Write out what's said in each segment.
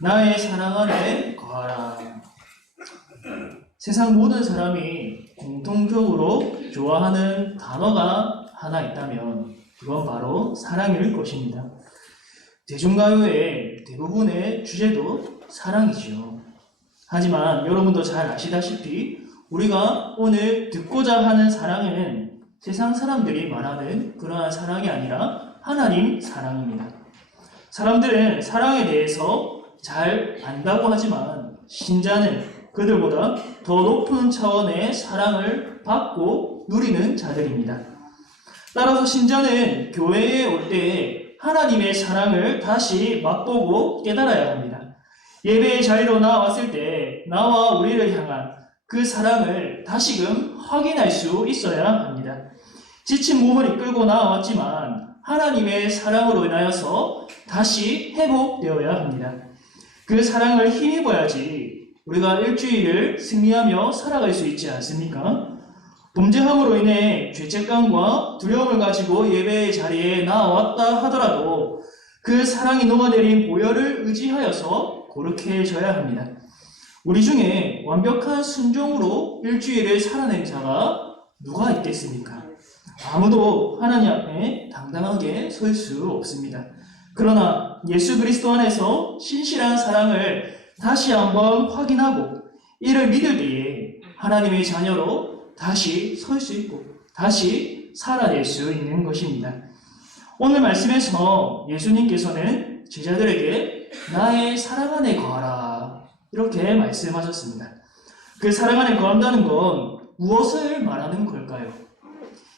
나의 사랑 안에 거하라. 세상 모든 사람이 공통적으로 좋아하는 단어가 하나 있다면 그건 바로 사랑일 것입니다. 대중가요의 대부분의 주제도 사랑이지요. 하지만 여러분도 잘 아시다시피 우리가 오늘 듣고자 하는 사랑은 세상 사람들이 말하는 그러한 사랑이 아니라 하나님 사랑입니다. 사람들은 사랑에 대해서 잘 안다고 하지만 신자는 그들보다 더 높은 차원의 사랑을 받고 누리는 자들입니다. 따라서 신자는 교회에 올 때 하나님의 사랑을 다시 맛보고 깨달아야 합니다. 예배의 자리로 나왔을 때 나와 우리를 향한 그 사랑을 다시금 확인할 수 있어야 합니다. 지친 몸을 이끌고 나왔지만 하나님의 사랑으로 인하여서 다시 회복되어야 합니다. 그 사랑을 힘입어야지 우리가 일주일을 승리하며 살아갈 수 있지 않습니까? 범죄함으로 인해 죄책감과 두려움을 가지고 예배의 자리에 나왔다 하더라도 그 사랑이 녹아내린 보혈을 의지하여서 거룩해져야 합니다. 우리 중에 완벽한 순종으로 일주일을 살아낸 자가 누가 있겠습니까? 아무도 하나님 앞에 당당하게 설 수 없습니다. 그러나 예수 그리스도 안에서 신실한 사랑을 다시 한번 확인하고 이를 믿을 때에 하나님의 자녀로 다시 설 수 있고 다시 살아낼 수 있는 것입니다. 오늘 말씀에서 예수님께서는 제자들에게 나의 사랑 안에 거하라 이렇게 말씀하셨습니다. 그 사랑 안에 거한다는 건 무엇을 말하는 걸까요?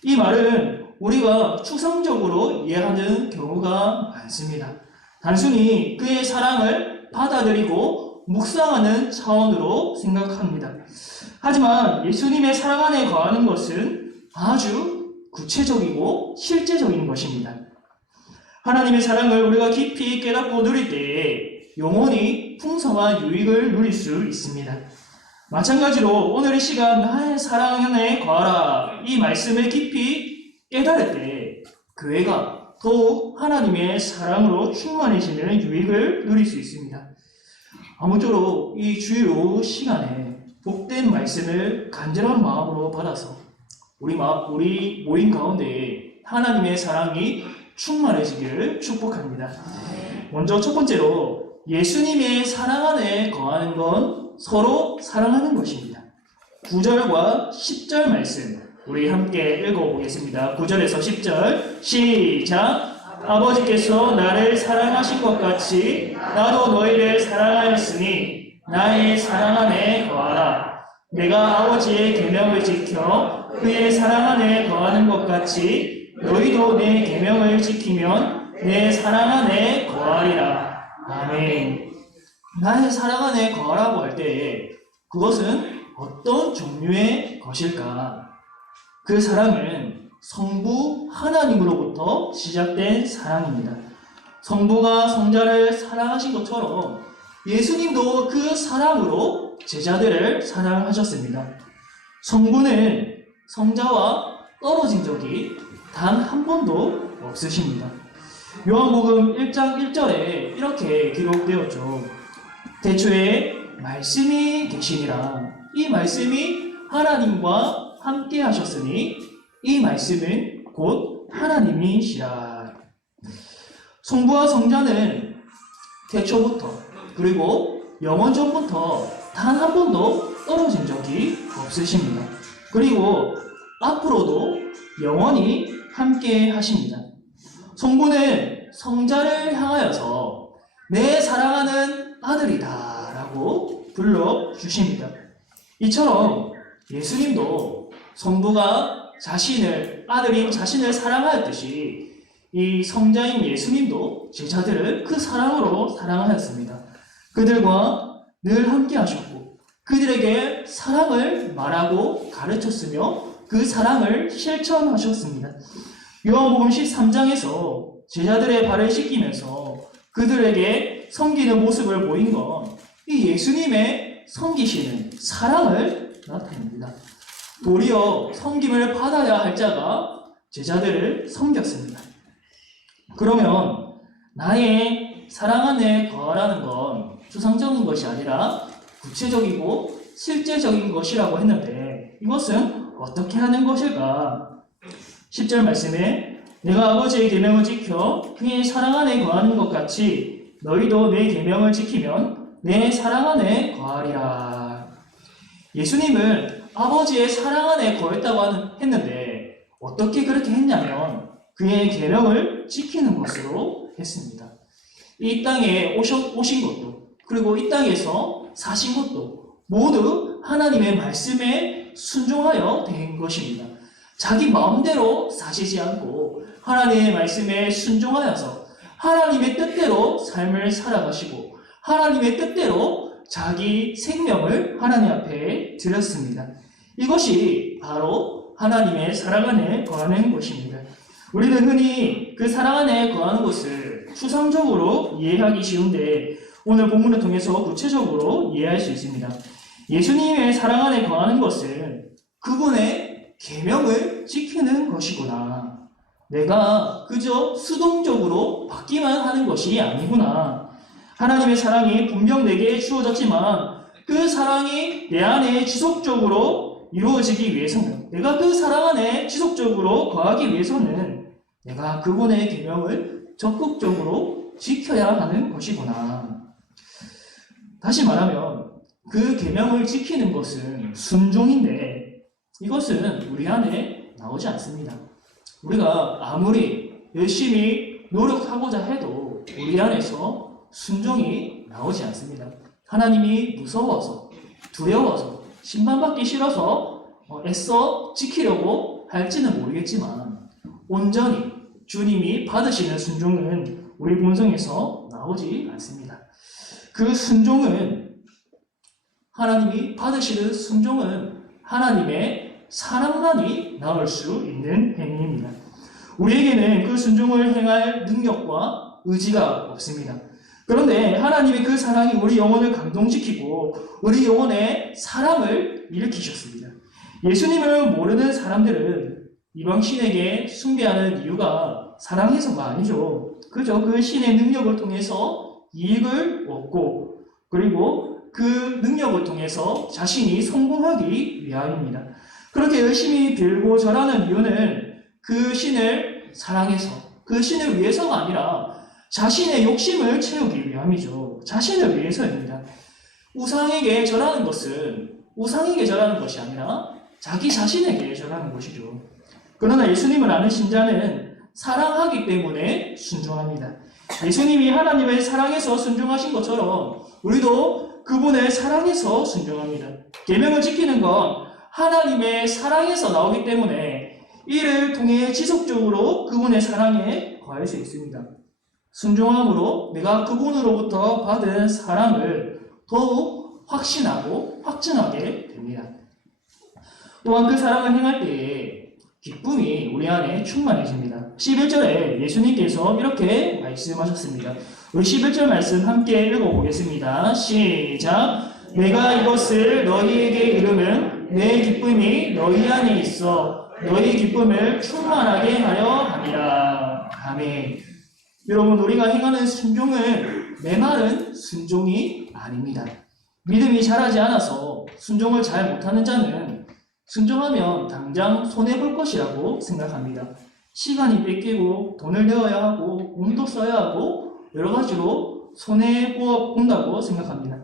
이 말은 우리가 추상적으로 이해하는 경우가 많습니다. 단순히 그의 사랑을 받아들이고 묵상하는 차원으로 생각합니다. 하지만 예수님의 사랑 안에 거하는 것은 아주 구체적이고 실제적인 것입니다. 하나님의 사랑을 우리가 깊이 깨닫고 누릴 때에 영원히 풍성한 유익을 누릴 수 있습니다. 마찬가지로 오늘 이 시간 나의 사랑 안에 거하라 이 말씀을 깊이 깨달을 때 교회가 더욱 하나님의 사랑으로 충만해지는 유익을 누릴 수 있습니다. 아무쪼록 이 주일 오후 시간에 복된 말씀을 간절한 마음으로 받아서 우리 모임 가운데 하나님의 사랑이 충만해지기를 축복합니다. 먼저 첫 번째로 예수님의 사랑 안에 거하는 건 서로 사랑하는 것입니다. 9절과 10절 말씀 우리 함께 읽어보겠습니다. 9절에서 10절 시작. 아버지께서 나를 사랑하신 것 같이 나도 너희를 사랑하였으니 나의 사랑 안에 거하라. 내가 아버지의 계명을 지켜 그의 사랑 안에 거하는 것 같이 너희도 내 계명을 지키면 내 사랑 안에 거하리라. 아멘. 나의 사랑 안에 거하라고 할 때 그것은 어떤 종류의 것일까? 그 사랑은 성부 하나님으로부터 시작된 사랑입니다. 성부가 성자를 사랑하신 것처럼 예수님도 그 사랑으로 제자들을 사랑하셨습니다. 성부는 성자와 떨어진 적이 단 한 번도 없으십니다. 요한복음 1장 1절에 이렇게 기록되었죠. 태초에 말씀이 계시니라. 이 말씀이 하나님과 함께 하셨으니 이 말씀은 곧 하나님이시라. 성부와 성자는 태초부터 그리고 영원전부터 단 한 번도 떨어진 적이 없으십니다. 그리고 앞으로도 영원히 함께 하십니다. 성부는 성자를 향하여서 내 사랑하는 아들이다 라고 불러주십니다. 이처럼 예수님도 성부가 아들인 자신을 사랑하였듯이 이 성자인 예수님도 제자들을 그 사랑으로 사랑하였습니다. 그들과 늘 함께 하셨고 그들에게 사랑을 말하고 가르쳤으며 그 사랑을 실천하셨습니다. 요한복음 13장에서 제자들의 발을 씻기면서 그들에게 섬기는 모습을 보인 건 이 예수님의 섬기시는 사랑을 나타냅니다. 도리어 섬김을 받아야 할 자가 제자들을 섬겼습니다. 그러면 나의 사랑 안에 거하라는 건 추상적인 것이 아니라 구체적이고 실제적인 것이라고 했는데 이것은 어떻게 하는 것일까? 10절 말씀에 내가 아버지의 계명을 지켜 그의 사랑 안에 거하는 것 같이 너희도 내 계명을 지키면 내 사랑 안에 거하리라. 예수님은 아버지의 사랑 안에 거했다고 했는데 어떻게 그렇게 했냐면 그의 계명을 지키는 것으로 했습니다. 이 땅에 오신 것도 그리고 이 땅에서 사신 것도 모두 하나님의 말씀에 순종하여 된 것입니다. 자기 마음대로 사시지 않고 하나님의 말씀에 순종하여서 하나님의 뜻대로 삶을 살아가시고 하나님의 뜻대로 자기 생명을 하나님 앞에 드렸습니다. 이것이 바로 하나님의 사랑 안에 거하는 것입니다. 우리는 흔히 그 사랑 안에 거하는 것을 추상적으로 이해하기 쉬운데 오늘 본문을 통해서 구체적으로 이해할 수 있습니다. 예수님의 사랑 안에 거하는 것은 그분의 계명을 지키는 것이구나. 내가 그저 수동적으로 받기만 하는 것이 아니구나. 하나님의 사랑이 분명 내게 주어졌지만 그 사랑이 내 안에 지속적으로 이루어지기 위해서는 내가 그 사랑 안에 지속적으로 거하기 위해서는 내가 그분의 계명을 적극적으로 지켜야 하는 것이구나. 다시 말하면 그 계명을 지키는 것은 순종인데 이것은 우리 안에 나오지 않습니다. 우리가 아무리 열심히 노력하고자 해도 우리 안에서 순종이 나오지 않습니다. 하나님이 무서워서 두려워서 심판받기 싫어서 애써 지키려고 할지는 모르겠지만 온전히 주님이 받으시는 순종은 우리 본성에서 나오지 않습니다. 그 순종은 하나님이 받으시는 순종은 하나님의 사랑만이 나올 수 있는 행위입니다. 우리에게는 그 순종을 행할 능력과 의지가 없습니다. 그런데 하나님의 그 사랑이 우리 영혼을 감동시키고 우리 영혼의 사랑을 일으키셨습니다. 예수님을 모르는 사람들은 이방 신에게 숭배하는 이유가 사랑해서가 아니죠. 그저 그 신의 능력을 통해서 이익을 얻고 그리고 그 능력을 통해서 자신이 성공하기 위함입니다. 그렇게 열심히 빌고 절하는 이유는 그 신을 사랑해서 그 신을 위해서가 아니라 자신의 욕심을 채우기 위함이죠. 자신을 위해서입니다. 우상에게 절하는 것은 우상에게 절하는 것이 아니라 자기 자신에게 절하는 것이죠. 그러나 예수님을 아는 신자는 사랑하기 때문에 순종합니다. 예수님이 하나님을 사랑해서 순종하신 것처럼 우리도 그분을 사랑해서 순종합니다. 계명을 지키는 건 하나님의 사랑에서 나오기 때문에 이를 통해 지속적으로 그분의 사랑에 거할 수 있습니다. 순종함으로 내가 그분으로부터 받은 사랑을 더욱 확신하고 확증하게 됩니다. 또한 그 사랑을 행할 때에 기쁨이 우리 안에 충만해집니다. 11절에 예수님께서 이렇게 말씀하셨습니다. 우리 11절 말씀 함께 읽어보겠습니다. 시작! 내가 이것을 너희에게 이름은 내 기쁨이 너희 안에 있어 너희 기쁨을 충만하게 하려 함이라. 아멘. 여러분, 우리가 행하는 순종은 메마른 순종이 아닙니다. 믿음이 자라지 않아서 순종을 잘 못하는 자는 순종하면 당장 손해볼 것이라고 생각합니다. 시간이 뺏기고 돈을 내어야 하고 몸도 써야 하고 여러 가지로 손해본다고 생각합니다.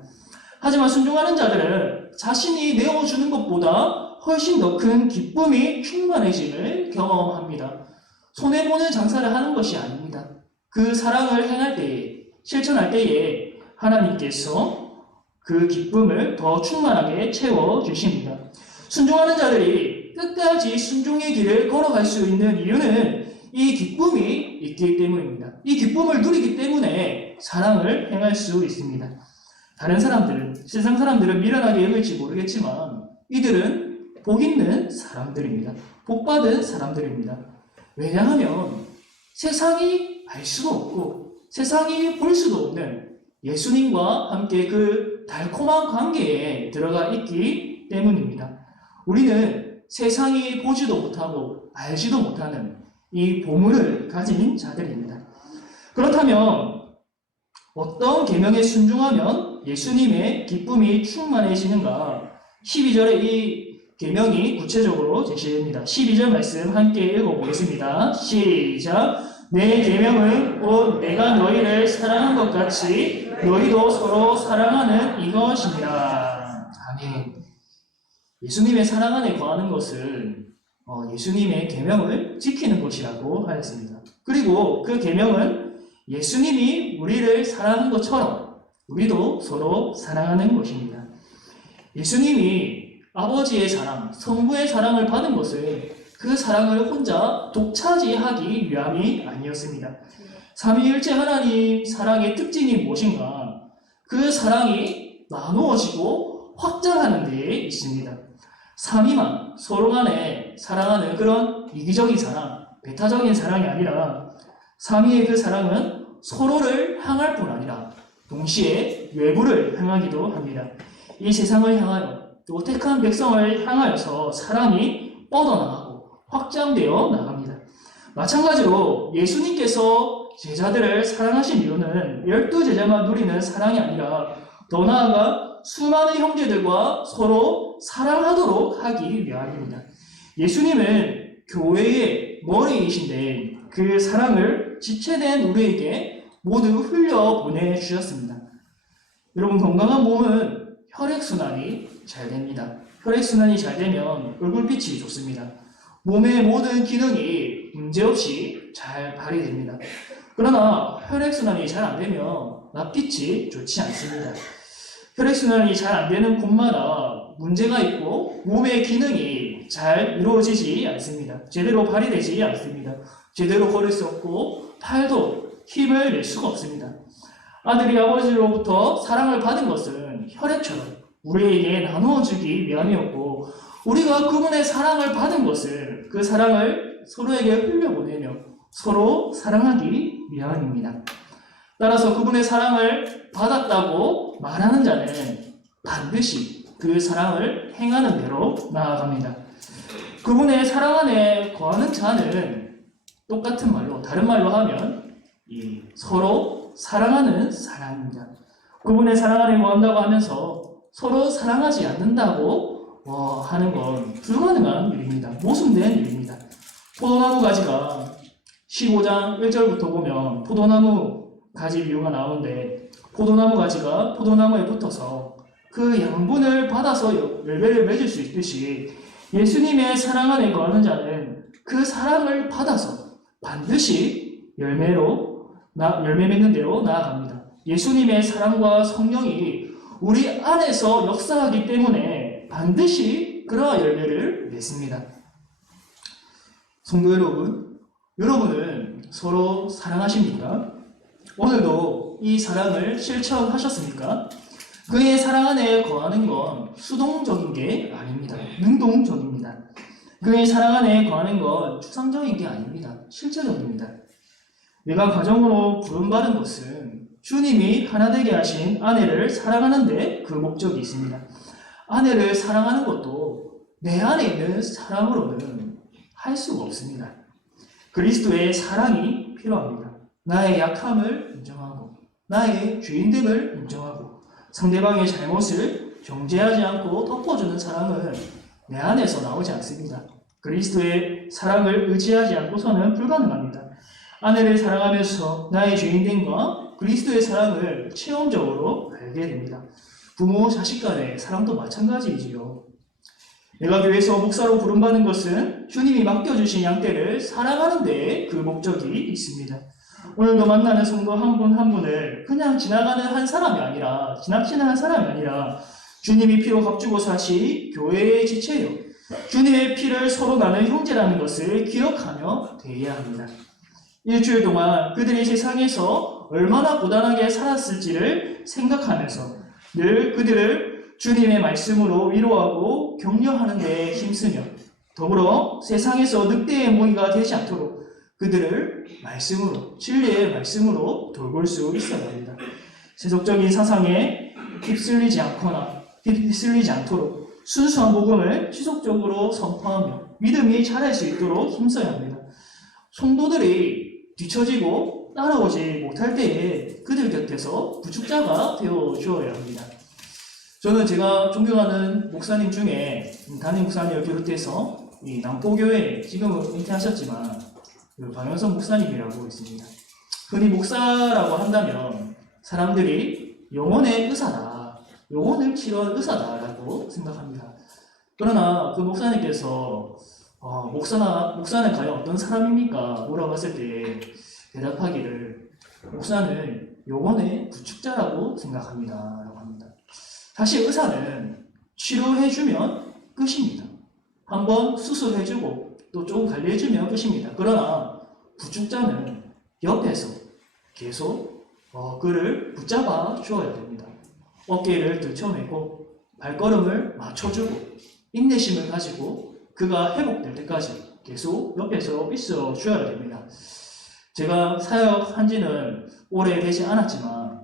하지만 순종하는 자들은 자신이 내어주는 것보다 훨씬 더 큰 기쁨이 충만해짐을 경험합니다. 손해보는 장사를 하는 것이 아닙니다. 그 사랑을 행할 때에, 실천할 때에 하나님께서 그 기쁨을 더 충만하게 채워주십니다. 순종하는 자들이 끝까지 순종의 길을 걸어갈 수 있는 이유는 이 기쁨이 있기 때문입니다. 이 기쁨을 누리기 때문에 사랑을 행할 수 있습니다. 다른 사람들은, 세상 사람들은 미련하게 여길지 모르겠지만 이들은 복 있는 사람들입니다. 복 받은 사람들입니다. 왜냐하면 세상이 알 수도 없고 세상이 볼 수도 없는 예수님과 함께 그 달콤한 관계에 들어가 있기 때문입니다. 우리는 세상이 보지도 못하고 알지도 못하는 이 보물을 가진 자들입니다. 그렇다면 어떤 계명에 순종하면 예수님의 기쁨이 충만해지는가? 12절에 이 계명이 구체적으로 제시됩니다. 12절 말씀 함께 읽어보겠습니다. 시작. 내 계명은 곧 내가 너희를 사랑한 것 같이 너희도 서로 사랑하는 이것이니라. 아멘. 예수님의 사랑 안에 거하는 것은 예수님의 계명을 지키는 것이라고 하였습니다. 그리고 그 계명은 예수님이 우리를 사랑한 것처럼 우리도 서로 사랑하는 것입니다. 예수님이 아버지의 사랑, 성부의 사랑을 받은 것은 그 사랑을 혼자 독차지하기 위함이 아니었습니다. 삼위일체 하나님 사랑의 특징이 무엇인가? 그 사랑이 나누어지고 확장하는 데에 있습니다. 삼위만 서로 간에 사랑하는 그런 이기적인 사랑, 배타적인 사랑이 아니라 삼위의 그 사랑은 서로를 향할 뿐 아니라 동시에 외부를 향하기도 합니다. 이 세상을 향하여 또 택한 백성을 향하여서 사랑이 뻗어나가고 확장되어 나갑니다. 마찬가지로 예수님께서 제자들을 사랑하신 이유는 12제자만 누리는 사랑이 아니라 더 나아가 수많은 형제들과 서로 사랑하도록 하기 위함입니다. 예수님은 교회의 머리이신데 그 사랑을 지체된 우리에게 모두 흘려 보내주셨습니다. 여러분, 건강한 몸은 혈액순환이 잘 됩니다. 혈액순환이 잘 되면 얼굴빛이 좋습니다. 몸의 모든 기능이 문제없이 잘 발휘됩니다. 그러나 혈액순환이 잘 안되면 낯빛이 좋지 않습니다. 혈액순환이 잘 안되는 곳마다 문제가 있고 몸의 기능이 잘 이루어지지 않습니다. 제대로 발휘되지 않습니다. 제대로 걸을 수 없고 팔도 힘을 낼 수가 없습니다. 아들이 아버지로부터 사랑을 받은 것은 혈액처럼 우리에게 나누어주기 위함이었고 우리가 그분의 사랑을 받은 것은 그 사랑을 서로에게 흘려보내며 서로 사랑하기 위함입니다. 따라서 그분의 사랑을 받았다고 말하는 자는 반드시 그 사랑을 행하는 대로 나아갑니다. 그분의 사랑 안에 거하는 자는 똑같은 말로, 다른 말로 하면 서로 사랑하는 사람입니다. 그분의 사랑 안에 거한다고 하면서 서로 사랑하지 않는다고 하는 건 불가능한 일입니다. 모순된 일입니다. 포도나무 가지가 15장 1절부터 보면 포도나무 가지 비유가 나오는데 포도나무 가지가 포도나무에 붙어서 그 양분을 받아서 열매를 맺을 수 있듯이 예수님의 사랑 안에 거하는 자는 그 사랑을 받아서 반드시 열매 맺는 대로 나아갑니다. 예수님의 사랑과 성령이 우리 안에서 역사하기 때문에 반드시 그러한 열매를 맺습니다. 성도 여러분, 여러분은 서로 사랑하십니까? 오늘도 이 사랑을 실천하셨습니까? 그의 사랑 안에 거하는 건 수동적인 게 아닙니다. 능동적입니다. 그의 사랑 안에 거하는 건 추상적인 게 아닙니다. 실제적입니다. 내가 가정으로 부름받은 것은 주님이 하나 되게 하신 아내를 사랑하는 데 그 목적이 있습니다. 아내를 사랑하는 것도 내 안에 있는 사랑으로는 할 수가 없습니다. 그리스도의 사랑이 필요합니다. 나의 약함을 인정하고 나의 죄인됨을 인정하고 상대방의 잘못을 정죄하지 않고 덮어주는 사랑은 내 안에서 나오지 않습니다. 그리스도의 사랑을 의지하지 않고서는 불가능합니다. 아내를 사랑하면서 나의 죄인됨과 그리스도의 사랑을 체험적으로 알게 됩니다. 부모, 자식 간의 사랑도 마찬가지이지요. 내가 교회에서 목사로 부름받는 것은 주님이 맡겨주신 양떼를 사랑하는 데에 그 목적이 있습니다. 오늘도 만나는 성도 한 분 한 분을 그냥 지나치는 한 사람이 아니라 주님이 피로 값주고 사신 교회의 지체요. 주님의 피를 서로 나눈 형제라는 것을 기억하며 대해야 합니다. 일주일 동안 그들이 세상에서 얼마나 고단하게 살았을지를 생각하면서 늘 그들을 주님의 말씀으로 위로하고 격려하는 데 힘쓰며 더불어 세상에서 늑대의 모기가 되지 않도록 그들을 말씀으로, 진리의 말씀으로 돌볼 수 있어야 합니다. 세속적인 사상에 휩쓸리지 않도록 순수한 복음을 지속적으로 선포하며 믿음이 자랄 수 있도록 힘써야 합니다. 성도들이 뒤처지고 따라오지 못할 때에 그들 곁에서 부축자가 되어 주어야 합니다. 저는 제가 존경하는 목사님 중에 담임 목사님을 비롯해서 이 남포교회 지금은 은퇴하셨지만 박영선 목사님이라고 있습니다. 흔히 목사라고 한다면 사람들이 영혼의 의사다, 영혼을 치료할 의사다라고 생각합니다. 그러나 그 목사님께서 목사는 과연 어떤 사람입니까? 물어봤을 때 대답하기를 목사는 영혼의 구축자라고 생각합니다. 라고 합니다. 사실 의사는 치료해주면 끝입니다. 한번 수술해주고 또 조금 관리해주면 끝입니다. 그러나 구축자는 옆에서 계속 그를 붙잡아 주어야 됩니다. 어깨를 들쳐매고 발걸음을 맞춰주고 인내심을 가지고 그가 회복될 때까지 계속 옆에서 있어 주어야 됩니다. 제가 사역한 지는 오래되지 않았지만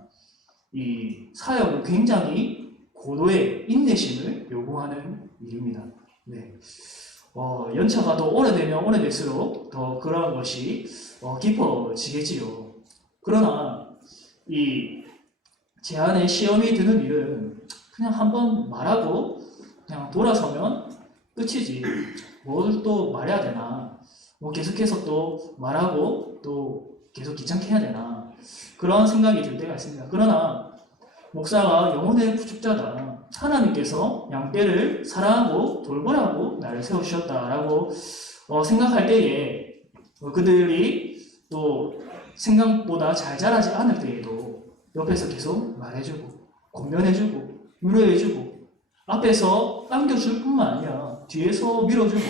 이 사역은 굉장히 고도의 인내심을 요구하는 일입니다. 네. 연차가 더 오래되면 오래될수록 더 그러한 것이 깊어지겠지요. 그러나 제 안에 시험이 드는 일은 그냥 한번 말하고 그냥 돌아서면 끝이지 뭘 또 말해야 되나, 계속해서 또 말하고 또 계속 귀찮게 해야 되나, 그런 생각이 들 때가 있습니다. 그러나 목사가 영혼의 구축자다, 하나님께서 양떼를 사랑하고 돌보라고 나를 세우셨다라고 생각할 때에 그들이 또 생각보다 잘 자라지 않을 때에도 옆에서 계속 말해주고 권면해주고 위로해주고 앞에서 안겨줄 뿐만 아니라 뒤에서 밀어주고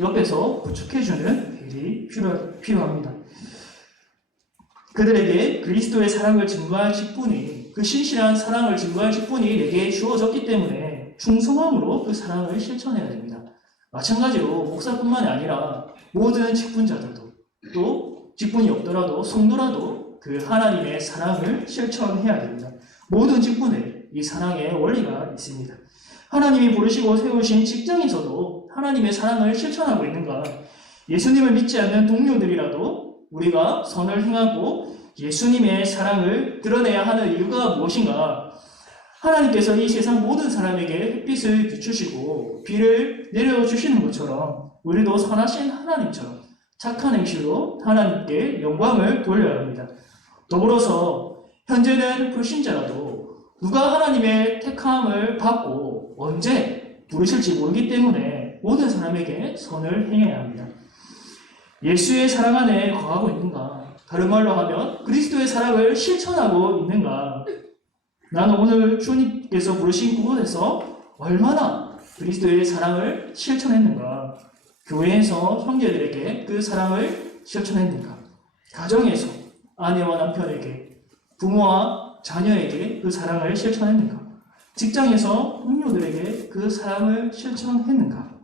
옆에서 부축해주는 일이 필요합니다. 그들에게 그리스도의 사랑을 증거할 직분이, 그 신실한 사랑을 증거할 직분이 내게 주어졌기 때문에 충성함으로 그 사랑을 실천해야 됩니다. 마찬가지로 목사뿐만이 아니라 모든 직분자들도, 또 직분이 없더라도 성도라도 그 하나님의 사랑을 실천해야 됩니다. 모든 직분에 이 사랑의 원리가 있습니다. 하나님이 부르시고 세우신 직장에서도 하나님의 사랑을 실천하고 있는가? 예수님을 믿지 않는 동료들이라도 우리가 선을 행하고 예수님의 사랑을 드러내야 하는 이유가 무엇인가? 하나님께서 이 세상 모든 사람에게 햇빛을 비추시고 비를 내려주시는 것처럼 우리도 선하신 하나님처럼 착한 행실로 하나님께 영광을 돌려야 합니다. 더불어서 현재는 불신자라도 누가 하나님의 택함을 받고 언제 부르실지 모르기 때문에 모든 사람에게 선을 행해야 합니다. 예수의 사랑 안에 거하고 있는가? 다른 말로 하면 그리스도의 사랑을 실천하고 있는가? 나는 오늘 주님께서 부르신 그곳에서 얼마나 그리스도의 사랑을 실천했는가? 교회에서 형제들에게 그 사랑을 실천했는가? 가정에서 아내와 남편에게, 부모와 자녀에게 그 사랑을 실천했는가? 직장에서 동료들에게 그 사랑을 실천했는가?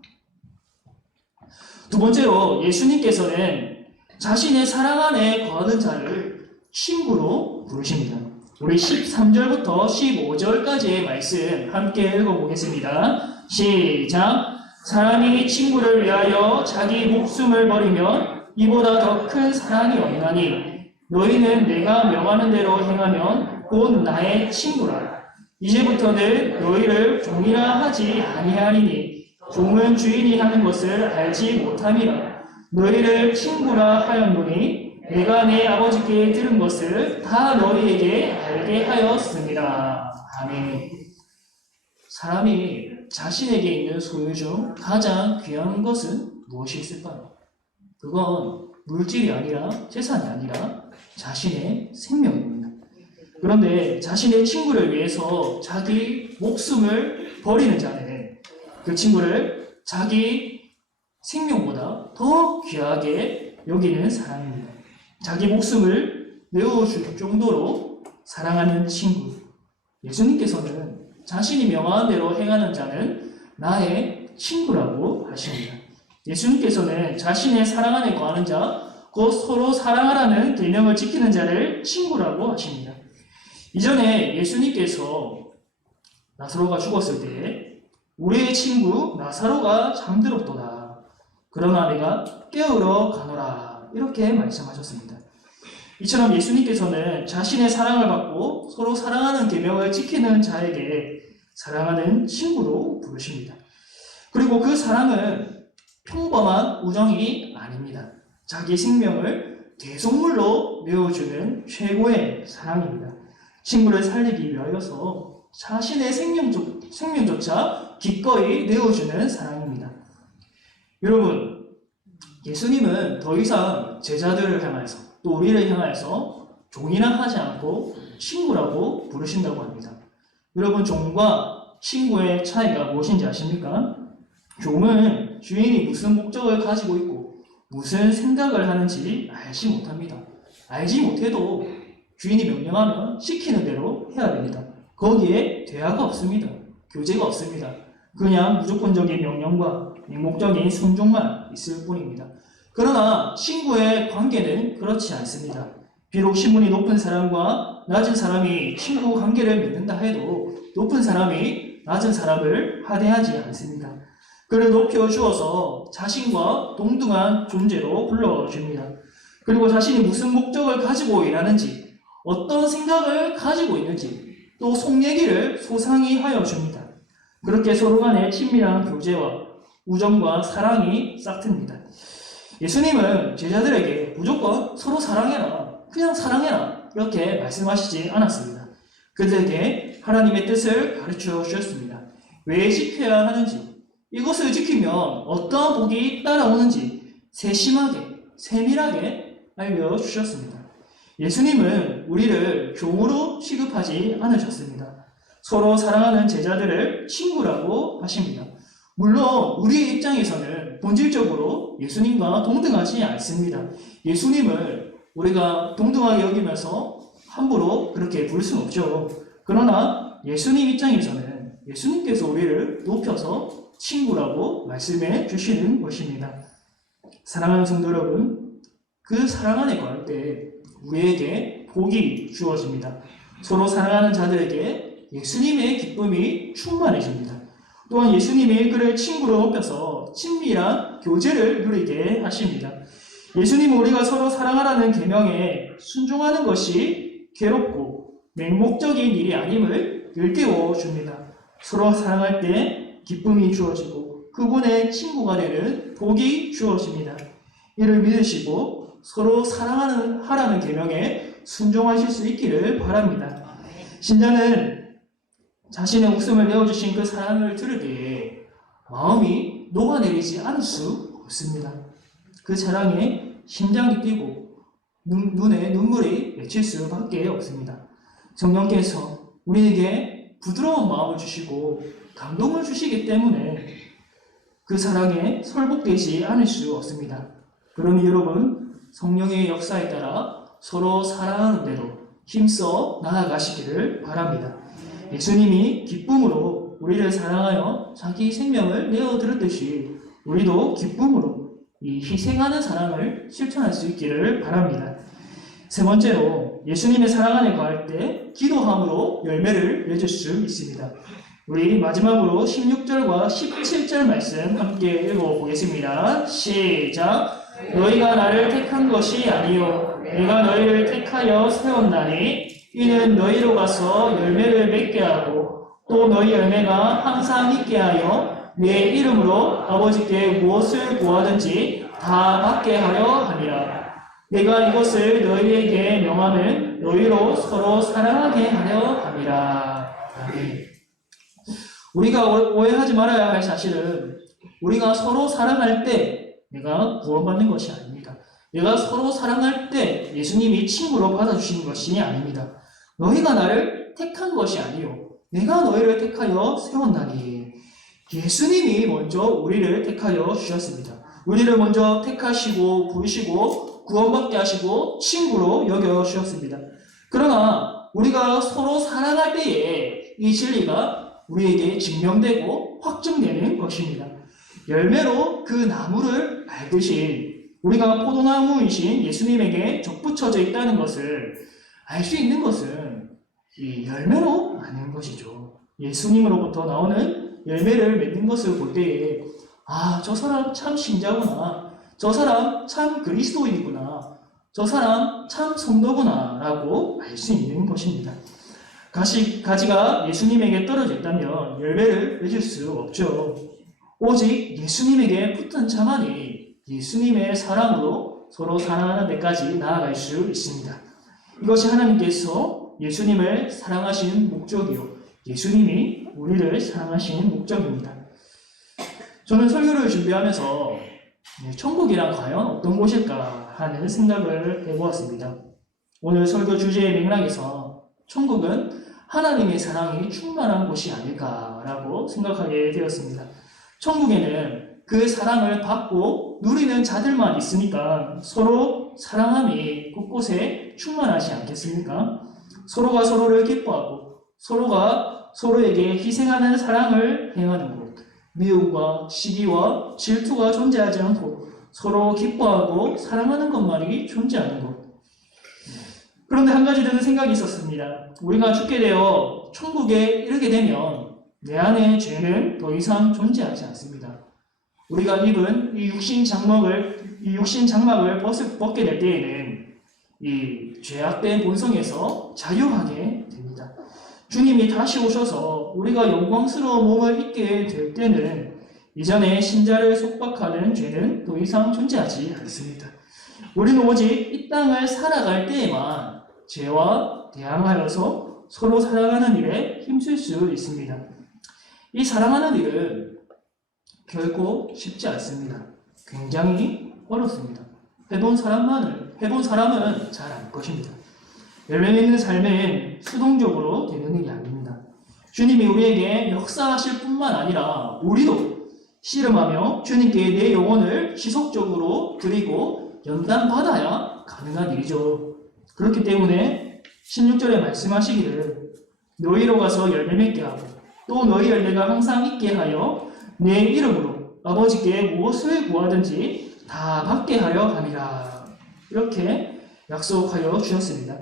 두 번째로 예수님께서는 자신의 사랑 안에 거하는 자를 친구로 부르십니다. 우리 13절부터 15절까지의 말씀 함께 읽어보겠습니다. 시작! 사람이 친구를 위하여 자기 목숨을 버리면 이보다 더 큰 사랑이 없나니 너희는 내가 명하는 대로 행하면 곧 나의 친구라. 이제부터는 너희를 종이라 하지 아니하리니 종은 주인이 하는 것을 알지 못함이라. 너희를 친구라 하였노니 내가 내 아버지께 들은 것을 다 너희에게 알게 하였습니다. 아멘. 사람이 자신에게 있는 소유 중 가장 귀한 것은 무엇이 있을까요? 그건 물질이 아니라, 재산이 아니라 자신의 생명입니다. 그런데 자신의 친구를 위해서 자기 목숨을 버리는 자는 그 친구를 자기 생명보다 더 귀하게 여기는 사람입니다. 자기 목숨을 내어줄 정도로 사랑하는 친구. 예수님께서는 자신이 명하는 대로 행하는 자는 나의 친구라고 하십니다. 예수님께서는 자신의 사랑 안에 거하는 자, 곧 서로 사랑하라는 계명을 지키는 자를 친구라고 하십니다. 이전에 예수님께서 나사로가 죽었을 때 우리의 친구 나사로가 잠들었도다. 그러나 내가 깨우러 가노라. 이렇게 말씀하셨습니다. 이처럼 예수님께서는 자신의 사랑을 받고 서로 사랑하는 계명을 지키는 자에게 사랑하는 친구로 부르십니다. 그리고 그 사랑은 평범한 우정이 아닙니다. 자기 생명을 대속물로 내어주는 최고의 사랑입니다. 친구를 살리기 위하여서 자신의 생명조차 기꺼이 내어주는 사랑입니다. 여러분, 예수님은 더 이상 제자들을 향해서 또 우리를 향해서 종이라 하지 않고 친구라고 부르신다고 합니다. 여러분, 종과 친구의 차이가 무엇인지 아십니까? 종은 주인이 무슨 목적을 가지고 있고 무슨 생각을 하는지 알지 못합니다. 알지 못해도 주인이 명령하면 시키는 대로 해야 됩니다. 거기에 대화가 없습니다. 교제가 없습니다. 그냥 무조건적인 명령과 맹목적인 순종만 있을 뿐입니다. 그러나 친구의 관계는 그렇지 않습니다. 비록 신분이 높은 사람과 낮은 사람이 친구 관계를 맺는다 해도 높은 사람이 낮은 사람을 하대하지 않습니다. 그를 높여주어서 자신과 동등한 존재로 불러줍니다. 그리고 자신이 무슨 목적을 가지고 일하는지, 어떤 생각을 가지고 있는지, 또 속 얘기를 소상히 하여 줍니다. 그렇게 서로 간의 친밀한 교제와 우정과 사랑이 싹틉니다. 예수님은 제자들에게 무조건 서로 사랑해라, 그냥 사랑해라 이렇게 말씀하시지 않았습니다. 그들에게 하나님의 뜻을 가르쳐 주셨습니다. 왜 지켜야 하는지, 이것을 지키면 어떠한 복이 따라오는지 세심하게, 세밀하게 알려주셨습니다. 예수님은 우리를 종으로 취급하지 않으셨습니다. 서로 사랑하는 제자들을 친구라고 하십니다. 물론 우리의 입장에서는 본질적으로 예수님과 동등하지 않습니다. 예수님을 우리가 동등하게 여기면서 함부로 그렇게 부를 수는 없죠. 그러나 예수님 입장에서는 예수님께서 우리를 높여서 친구라고 말씀해 주시는 것입니다. 사랑하는 성도 여러분, 그 사랑 안에 거할 때 우리에게 복이 주어집니다. 서로 사랑하는 자들에게 예수님의 기쁨이 충만해집니다. 또한 예수님이 그를 친구로 높여서 친밀한 교제를 누리게 하십니다. 예수님은 우리가 서로 사랑하라는 계명에 순종하는 것이 괴롭고 맹목적인 일이 아님을 일깨워 줍니다. 서로 사랑할 때 기쁨이 주어지고 그분의 친구가 되는 복이 주어집니다. 이를 믿으시고 서로 하라는 계명에 순종하실 수 있기를 바랍니다. 신자는 자신의 목숨을 내어주신 그 사랑을 들을 때에 마음이 녹아내리지 않을 수 없습니다. 그 사랑에 심장이 뛰고 눈에 눈물이 맺힐 수밖에 없습니다. 성령께서 우리에게 부드러운 마음을 주시고 감동을 주시기 때문에 그 사랑에 설복되지 않을 수 없습니다. 그러니 여러분, 성령의 역사에 따라 서로 사랑하는 대로 힘써 나아가시기를 바랍니다. 예수님이 기쁨으로 우리를 사랑하여 자기 생명을 내어드렸듯이 우리도 기쁨으로 이 희생하는 사랑을 실천할 수 있기를 바랍니다. 세 번째로, 예수님의 사랑 안에 거할 때 기도함으로 열매를 맺을 수 있습니다. 우리 마지막으로 16절과 17절 말씀 함께 읽어보겠습니다. 시작! 너희가 나를 택한 것이 아니요 내가 너희를 택하여 세웠나니 이는 너희로 가서 열매를 맺게 하고 또 너희 열매가 항상 있게 하여 내 이름으로 아버지께 무엇을 구하든지 다 받게 하려 함이라. 내가 이것을 너희에게 명하는 너희로 서로 사랑하게 하려 함이라. 아멘. 우리가 오해하지 말아야 할 사실은 우리가 서로 사랑할 때 내가 구원받는 것이 아닙니다. 내가 서로 사랑할 때 예수님이 친구로 받아주시는 것이 아닙니다. 너희가 나를 택한 것이 아니요 내가 너희를 택하여 세웠나니. 예수님이 먼저 우리를 택하여 주셨습니다. 우리를 먼저 택하시고 부르시고 구원받게 하시고 친구로 여겨주셨습니다. 그러나 우리가 서로 사랑할 때에 이 진리가 우리에게 증명되고 확증되는 것입니다. 열매로 그 나무를 알듯이 우리가 포도나무이신 예수님에게 접붙여져 있다는 것을 알 수 있는 것은 이 열매로 아는 것이죠. 예수님으로부터 나오는 열매를 맺는 것을 볼 때에 아, 저 사람 참 신자구나, 저 사람 참 그리스도인이구나, 저 사람 참 성도구나 라고 알 수 있는 것입니다. 가지가 예수님에게 떨어져 있다면 열매를 맺을 수 없죠. 오직 예수님에게 붙은 자만이 예수님의 사랑으로 서로 사랑하는 데까지 나아갈 수 있습니다. 이것이 하나님께서 예수님을 사랑하시는 목적이요, 예수님이 우리를 사랑하시는 목적입니다. 저는 설교를 준비하면서 천국이란 과연 어떤 곳일까 하는 생각을 해보았습니다. 오늘 설교 주제의 맥락에서 천국은 하나님의 사랑이 충만한 곳이 아닐까라고 생각하게 되었습니다. 천국에는 그 사랑을 받고 누리는 자들만 있으니까 서로 사랑함이 곳곳에 충만하지 않겠습니까? 서로가 서로를 기뻐하고 서로가 서로에게 희생하는 사랑을 행하는 곳, 미움과 시기와 질투가 존재하지 않고 서로 기뻐하고 사랑하는 것만이 존재하는 곳. 그런데 한 가지 드는 생각이 있었습니다. 우리가 죽게 되어 천국에 이르게 되면 내 안에 죄는 더 이상 존재하지 않습니다. 우리가 입은 이 육신 장막을 벗게 될 때에는 이 죄악된 본성에서 자유하게 됩니다. 주님이 다시 오셔서 우리가 영광스러운 몸을 입게 될 때는 이전에 신자를 속박하는 죄는 더 이상 존재하지 않습니다. 우리는 오직 이 땅을 살아갈 때에만 죄와 대항하여서 서로 사랑하는 일에 힘쓸 수 있습니다. 이 사랑하는 일은 결코 쉽지 않습니다. 굉장히 어렵습니다. 해본 사람은 잘 알 것입니다. 열매 맺는 삶은 수동적으로 되는 일이 아닙니다. 주님이 우리에게 역사하실 뿐만 아니라 우리도 씨름하며 주님께 내 영혼을 지속적으로 드리고 연단받아야 가능한 일이죠. 그렇기 때문에 16절에 말씀하시기를 너희로 가서 열매 맺게 하고 또 너희 열매가 항상 있게 하여 내 이름으로 아버지께 무엇을 구하든지 다 받게 하려 함이라. 이렇게 약속하여 주셨습니다.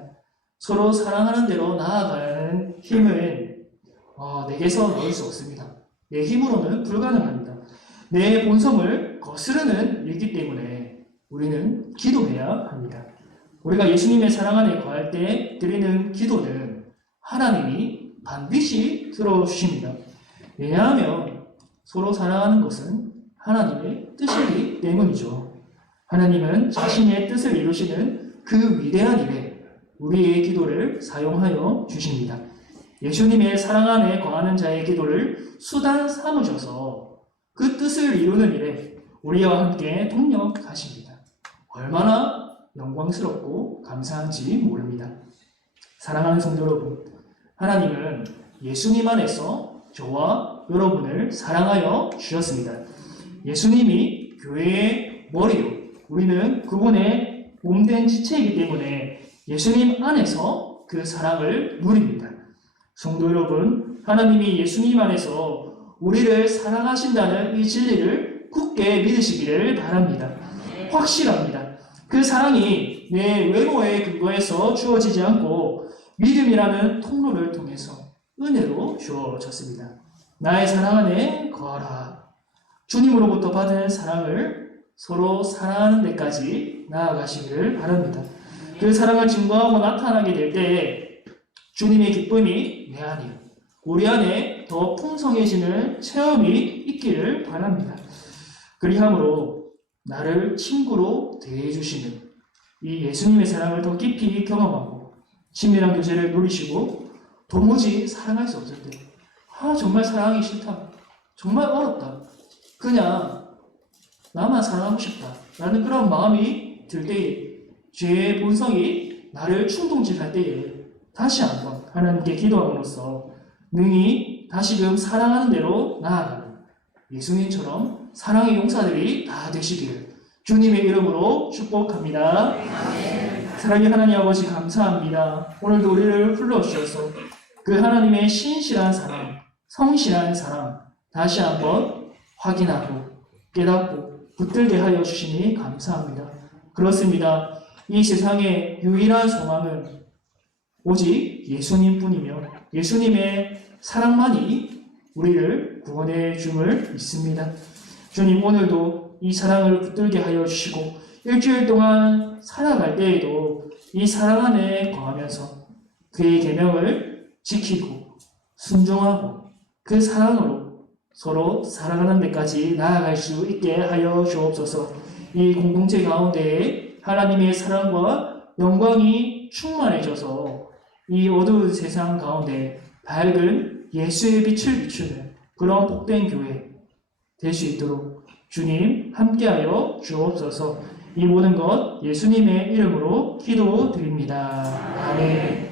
서로 사랑하는 대로 나아가는 힘은 내게서 넣을 수 없습니다. 내 힘으로는 불가능합니다. 내 본성을 거스르는 일이기 때문에 우리는 기도해야 합니다. 우리가 예수님의 사랑 안에 거할 때 드리는 기도는 하나님이 반드시 들어주십니다. 왜냐하면 서로 사랑하는 것은 하나님의 뜻이기 때문이죠. 하나님은 자신의 뜻을 이루시는 그 위대한 일에 우리의 기도를 사용하여 주십니다. 예수님의 사랑 안에 거하는 자의 기도를 수단 삼으셔서 그 뜻을 이루는 일에 우리와 함께 동력하십니다. 얼마나 영광스럽고 감사한지 모릅니다. 사랑하는 성도 여러분, 하나님은 예수님 안에서 저와 여러분을 사랑하여 주셨습니다. 예수님이 교회의 머리요, 우리는 그분의 몸된 지체이기 때문에 예수님 안에서 그 사랑을 누립니다. 성도 여러분, 하나님이 예수님 안에서 우리를 사랑하신다는 이 진리를 굳게 믿으시기를 바랍니다. 확실합니다. 그 사랑이 내 외모에 근거해서 주어지지 않고 믿음이라는 통로를 통해서 은혜로 주어졌습니다. 나의 사랑 안에 거하라. 주님으로부터 받은 사랑을 서로 사랑하는 데까지 나아가시기를 바랍니다. 그 사랑을 증거하고 나타나게 될 때 주님의 기쁨이 내 안에, 우리 안에 더 풍성해지는 체험이 있기를 바랍니다. 그리함으로 나를 친구로 대해주시는 이 예수님의 사랑을 더 깊이 경험하고 친밀한 교제를 누리시고 도무지 사랑할 수 없을 때 정말 사랑하기 싫다, 정말 어렵다, 그냥 나만 사랑하고 싶다 라는 그런 마음이 들 때에 죄의 본성이 나를 충동질할 때에 다시 한번 하나님께 기도함으로써 능히 다시금 사랑하는 대로 나아가는 예수님처럼 사랑의 용사들이 다 되시기를 주님의 이름으로 축복합니다. 사랑의 하나님 아버지 감사합니다. 오늘도 우리를 불러주셔서 그 하나님의 신실한 사랑, 성실한 사랑 다시 한번 확인하고 깨닫고 붙들게 하여 주시니 감사합니다. 그렇습니다. 이 세상의 유일한 소망은 오직 예수님뿐이며 예수님의 사랑만이 우리를 구원해 줌을 믿습니다. 주님, 오늘도 이 사랑을 붙들게 하여 주시고 일주일 동안 살아갈 때에도 이 사랑 안에 거하면서 그의 계명을 지키고 순종하고 그 사랑으로 서로 살아가는 데까지 나아갈 수 있게 하여 주옵소서. 이 공동체 가운데 하나님의 사랑과 영광이 충만해져서 이 어두운 세상 가운데 밝은 예수의 빛을 비추는 그런 복된 교회 될 수 있도록 주님 함께하여 주옵소서. 이 모든 것 예수님의 이름으로 기도드립니다. 아멘.